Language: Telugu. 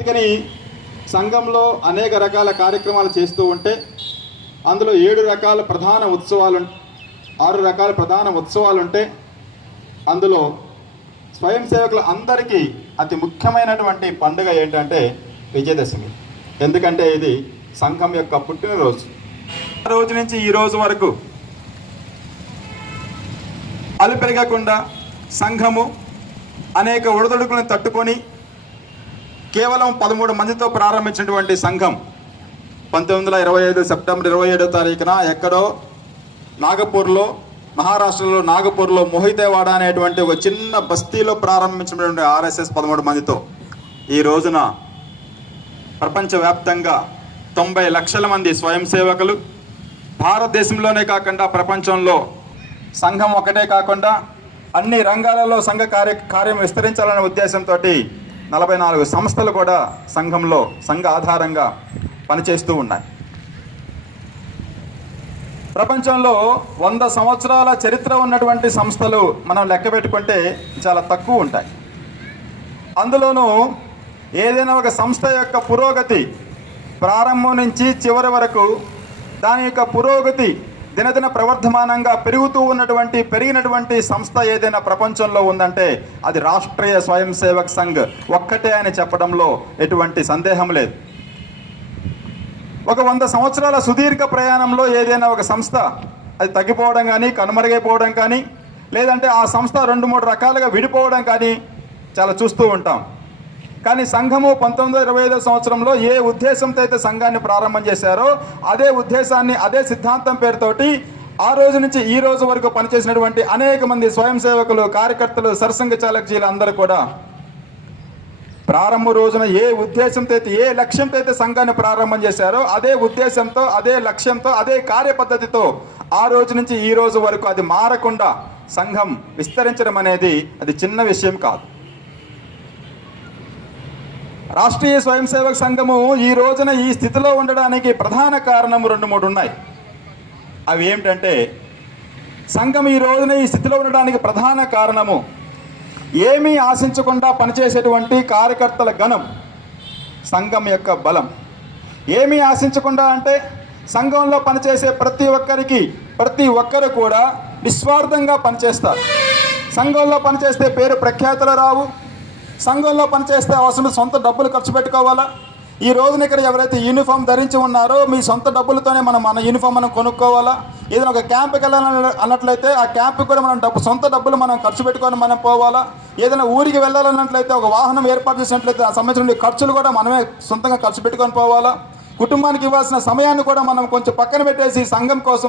అందుకని సంఘంలో అనేక రకాల కార్యక్రమాలు చేస్తూ ఉంటే అందులో ఏడు రకాల ప్రధాన ఉత్సవాలు ఆరు రకాల ప్రధాన ఉత్సవాలు ఉంటే అందులో స్వయం సేవకులు అందరికీ అతి ముఖ్యమైనటువంటి పండుగ ఏంటంటే విజయదశమి. ఎందుకంటే ఇది సంఘం యొక్క పుట్టినరోజు. ఆ రోజు నుంచి ఈ రోజు వరకు అలుపెరగకుండా సంఘము అనేక ఒడిదొడుకులను తట్టుకొని కేవలం పదమూడు మందితో ప్రారంభించినటువంటి సంఘం పంతొమ్మిది వందల ఇరవై ఐదు సెప్టెంబర్ ఇరవై ఏడో తారీఖున ఎక్కడో నాగపూర్లో మహారాష్ట్రలో నాగపూర్లో మోహితేవాడ అనేటువంటి ఒక చిన్న బస్తీలో ప్రారంభించినటువంటి ఆర్ఎస్ఎస్ పదమూడు మందితో ఈ రోజున ప్రపంచవ్యాప్తంగా తొంభై లక్షల మంది స్వయం సేవకులు భారతదేశంలోనే కాకుండా ప్రపంచంలో సంఘం ఒకటే కాకుండా అన్ని రంగాలలో సంఘ కార్య కార్యం విస్తరించాలనే ఉద్దేశంతో నలభై నాలుగు సంస్థలు కూడా సంఘంలో సంఘ ఆధారంగా పనిచేస్తూ ఉన్నాయి. ప్రపంచంలో వంద సంవత్సరాల చరిత్ర ఉన్నటువంటి సంస్థలు మనం లెక్క పెట్టుకుంటే చాలా తక్కువ ఉంటాయి. అందులోనూ ఏదైనా ఒక సంస్థ యొక్క పురోగతి ప్రారంభం నుంచి చివరి వరకు దాని యొక్క పురోగతి దినదిన ప్రవర్ధమానంగా పెరుగుతూ ఉన్నటువంటి పెరిగినటువంటి సంస్థ ఏదైనా ప్రపంచంలో ఉందంటే అది రాష్ట్రీయ స్వయం సేవక్ సంఘ్. ఒక్కటే అని చెప్పడంలో ఎటువంటి సందేహం లేదు. ఒక వంద సంవత్సరాల సుదీర్ఘ ప్రయాణంలో ఏదైనా ఒక సంస్థ అది తగ్గిపోవడం కానీ కనుమరుగైపోవడం కానీ లేదంటే ఆ సంస్థ రెండు మూడు రకాలుగా విడిపోవడం కానీ చాలా చూస్తూ ఉంటాం. కానీ సంఘము పంతొమ్మిది వందల ఇరవై ఐదో సంవత్సరంలో ఏ ఉద్దేశంతో అయితే సంఘాన్ని ప్రారంభం చేశారో అదే ఉద్దేశాన్ని అదే సిద్ధాంతం పేరుతోటి ఆ రోజు నుంచి ఈ రోజు వరకు పనిచేసినటువంటి అనేక మంది స్వయం సేవకులు కార్యకర్తలు సరసంఘ చాలకజీలు అందరూ కూడా ప్రారంభ రోజున ఏ ఉద్దేశంతో అయితే ఏ లక్ష్యంతో అయితే సంఘాన్ని ప్రారంభం చేశారో అదే ఉద్దేశంతో అదే లక్ష్యంతో అదే కార్యపద్ధతితో ఆ రోజు నుంచి ఈ రోజు వరకు అది మారకుండా సంఘం విస్తరించడం అనేది అది చిన్న విషయం కాదు. రాష్ట్రీయ స్వయం సేవక సంఘము ఈ రోజున ఈ స్థితిలో ఉండడానికి ప్రధాన కారణం రెండు మూడు ఉన్నాయి. అవి ఏమిటంటే సంఘం ఈ రోజున ఈ స్థితిలో ఉండడానికి ప్రధాన కారణము ఏమీ ఆశించకుండా పనిచేసేటువంటి కార్యకర్తల గణం సంఘం యొక్క బలం. ఏమీ ఆశించకుండా అంటే సంఘంలో పనిచేసే ప్రతి ఒక్కరికి ప్రతి ఒక్కరు కూడా నిస్వార్థంగా పనిచేస్తారు. సంఘంలో పనిచేస్తే పేరు ప్రఖ్యాతలు రావు సంఘంలో పనిచేస్తే అవసరం సొంత డబ్బులు ఖర్చు పెట్టుకోవాలా? ఈ రోజున ఇక్కడ ఎవరైతే యూనిఫామ్ ధరించి ఉన్నారో మీ సొంత డబ్బులతోనే మనం మన యూనిఫామ్ మనం కొనుక్కోవాలా? ఏదైనా ఒక క్యాంప్కి వెళ్ళాలని అన్నట్లయితే ఆ క్యాంప్కి కూడా మనం డబ్బు సొంత డబ్బులు మనం ఖర్చు పెట్టుకొని మనం పోవాలా? ఏదైనా ఊరికి వెళ్ళాలన్నట్లయితే ఒక వాహనం ఏర్పాటు చేసినట్లయితే ఆ సంబంధించిన ఖర్చులు కూడా మనమే సొంతంగా ఖర్చు పెట్టుకొని పోవాలా? కుటుంబానికి ఇవ్వాల్సిన సమయాన్ని కూడా మనం కొంచెం పక్కన పెట్టేసి సంఘం కోసం